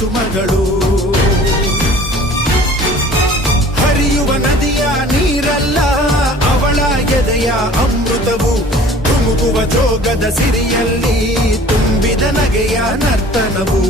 ಸುಮಗಳು. ಹರಿಯುವ ನದಿಯ ನೀರಲ್ಲ ಅವಳ ಎದೆಯ ಅಮೃತವು, ಧುಮುಕುವ ಜೋಗದ ಸಿರಿಯಲ್ಲಿ ತುಂಬಿದ ನಗೆಯ ನರ್ತನವು.